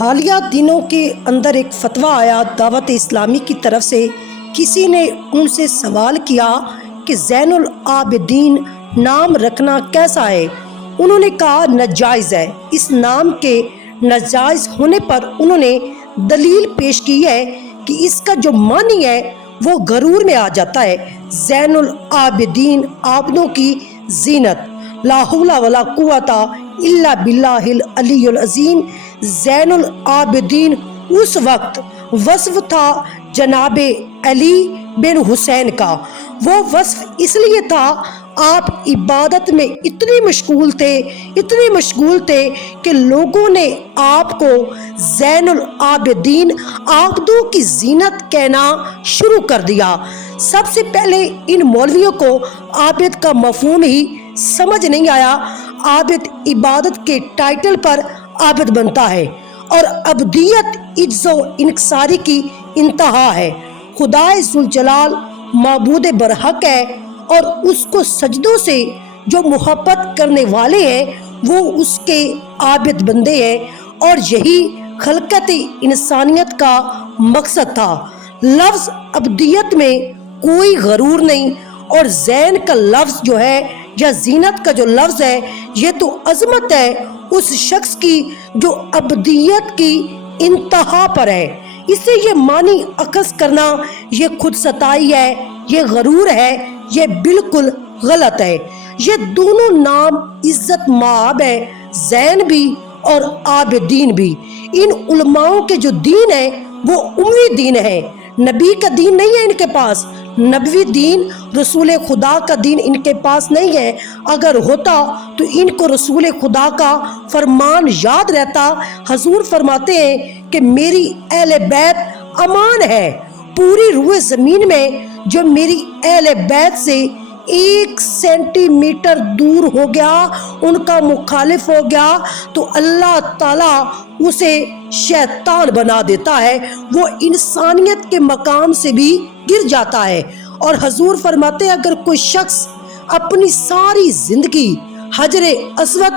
حالیہ دنوں کے اندر ایک فتویٰ آیا دعوت اسلامی کی طرف سے۔ کسی نے ان سے سوال کیا کہ زین العابدین نام رکھنا کیسا ہے؟ انہوں نے کہا ناجائز ہے۔ اس نام کے ناجائز ہونے پر انہوں نے دلیل پیش کی ہے کہ اس کا جو معنی ہے وہ غرور میں آ جاتا ہے۔ زین العابدین عابدوں کی زینت، لا حول ولا قوت الا باللہ العلی العظیم۔ زین العابدین اس وقت وصف تھا جناب علی بن حسین کا۔ وہ وصف اس لیے تھا آپ عبادت میں اتنے مشغول تھے کہ لوگوں نے آپ کو زین العابدین عابدوں کی زینت کہنا شروع کر دیا۔ سب سے پہلے ان مولویوں کو عابد کا مفہوم ہی سمجھ نہیں آیا۔ عابد عبادت کے ٹائٹل پر عابد بنتا ہے اور عبدیت عجز و انکساری کی انتہا ہے۔ خدائے ذوالجلال معبود برحق ہے اور اس کو سجدوں سے جو محبت کرنے والے ہیں وہ اس کے عابد بندے ہیں، اور یہی خلقت انسانیت کا مقصد تھا۔ لفظ عبدیت میں کوئی غرور نہیں، اور زین کا لفظ جو ہے یا زینت کا جو لفظ ہے یہ تو عظمت ہے اس شخص کی جو عبدیت کی انتہا پر ہے۔ اسے یہ معنی اخذ کرنا یہ خود ستائی ہے، یہ غرور ہے، یہ بالکل غلط ہے۔ یہ دونوں نام عزت مآب ہے، زین بھی اور عابدین بھی۔ ان علماؤں کے جو دین ہے وہ اموی دین ہے، نبی کا دین نہیں ہے ان کے پاس۔ نبوی دین رسول خدا کا دین ان کے پاس نہیں ہے۔ اگر ہوتا تو ان کو رسول خدا کا فرمان یاد رہتا۔ حضور فرماتے ہیں کہ میری اہل بیت امان ہے، پوری روح زمین میں جو میری اہل بیت سے 1 سینٹی میٹر دور ہو گیا، ان کا مخالف ہو گیا تو اللہ تعالیٰ اسے شیطان بنا دیتا ہے، وہ انسانیت کے مقام سے بھی گر جاتا ہے۔ اور حضور فرماتے ہیں اگر کوئی شخص اپنی ساری زندگی حجر اسود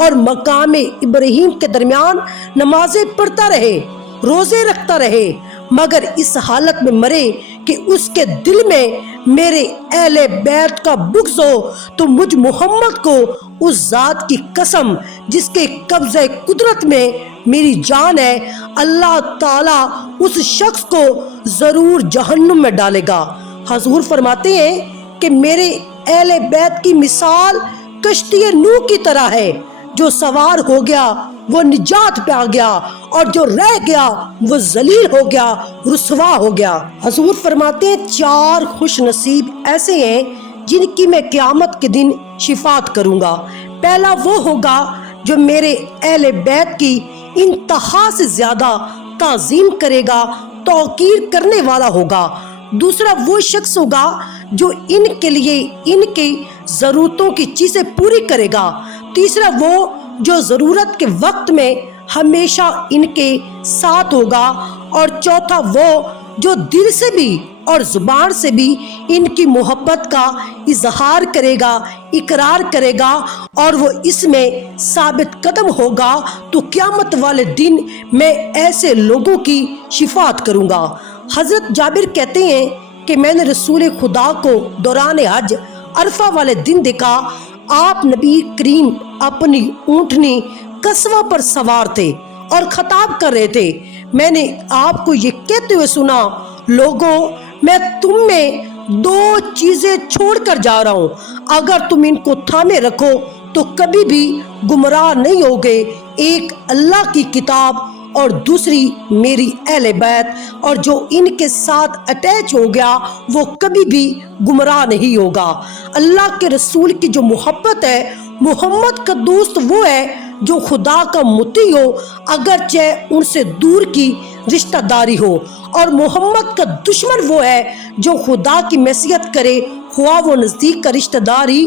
اور مقام ابراہیم کے درمیان نمازیں پڑھتا رہے، روزے رکھتا رہے، مگر اس حالت میں مرے کہ اس کے دل میں میرے اہل بیت کا بغض ہو، تو مجھ محمد کو اس ذات کی قسم جس کے قبضہ قدرت میں میری جان ہے، اللہ تعالیٰ اس شخص کو ضرور جہنم میں ڈالے گا۔ حضور فرماتے ہیں کہ میرے اہل بیت کی مثال کشتی نوح کی طرح ہے، جو سوار ہو گیا وہ نجات پا گیا، اور جو رہ گیا وہ ذلیل ہو گیا، رسوا ہو گیا۔ حضور فرماتے ہیں 4 خوش نصیب ایسے ہیں جن کی میں قیامت کے دن شفاعت کروں گا۔ پہلا وہ ہوگا جو میرے اہل بیت کی انتہا سے زیادہ تعظیم کرے گا، توقیر کرنے والا ہوگا۔ دوسرا وہ شخص ہوگا جو ان کے لیے ان کی ضرورتوں کی چیزیں پوری کرے گا۔ تیسرا وہ جو ضرورت کے وقت میں ہمیشہ ان کے ساتھ ہوگا، اور چوتھا وہ جو دل سے بھی اور زبان سے بھی ان کی محبت کا اظہار کرے گا، اقرار کرے گا، اور وہ اس میں ثابت قدم ہوگا، تو قیامت والے دن میں ایسے لوگوں کی شفاعت کروں گا۔ حضرت جابر کہتے ہیں کہ میں نے رسول خدا کو دوران حج عرفہ والے دن دیکھا، آپ نبی کریم اپنی اونٹنی قصوہ پر سوار تھے اور خطاب کر رہے تھے۔ میں نے آپ کو یہ کہتے ہوئے سنا، لوگوں میں تم میں 2 چیزیں چھوڑ کر جا رہا ہوں، اگر تم ان کو تھامے رکھو تو کبھی بھی گمراہ نہیں ہوگے، ایک اللہ کی کتاب اور دوسری میری اہل بیت، اور جو ان کے ساتھ اٹیچ ہو گیا وہ کبھی بھی گمراہ نہیں ہوگا۔ اللہ کے رسول کی جو محبت ہے، محمد کا دوست وہ ہے جو خدا کا مطیع ہو اگرچہ ان سے دور کی رشتہ داری ہو، اور محمد کا دشمن وہ ہے جو خدا کی معصیت کرے خواہ وہ نزدیک کا رشتہ داری